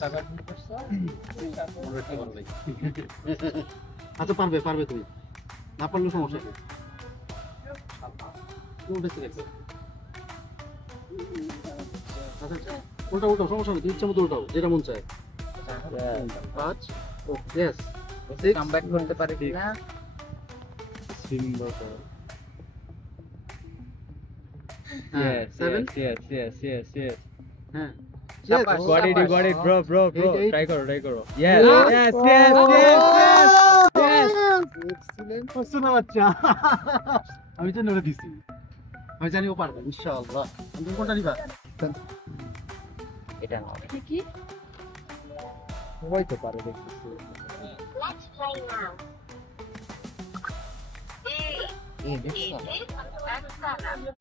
টাকা কি করছ? আচ্ছা পারবে পারবে তুমি, না পারলে সমস্যা নেই। উল্টেছে দেখো। আচ্ছা আচ্ছা, উল্টাও উল্টাও, সমস্যা নেই, তুমি ইচ্ছা মতো উল্টাও, যেটা মন চায়। 5 ইয়েস, কামব্যাক করতে পারে কিনা? সিম্বা হ্যাঁ 7 yes হ্যাঁ সাবাস, got it bro Eight, eight. try karo Yeah. yes excellent করছো না বাচ্চা। আমি তো নড়ে দিছি, আমি জানি ও পারবে ইনশাআল্লাহ। তুমি কোনটা নিবা? এটা নাও। কি সবাই তো পারে দেখতেছি Let's play now. এই দেখছো? That's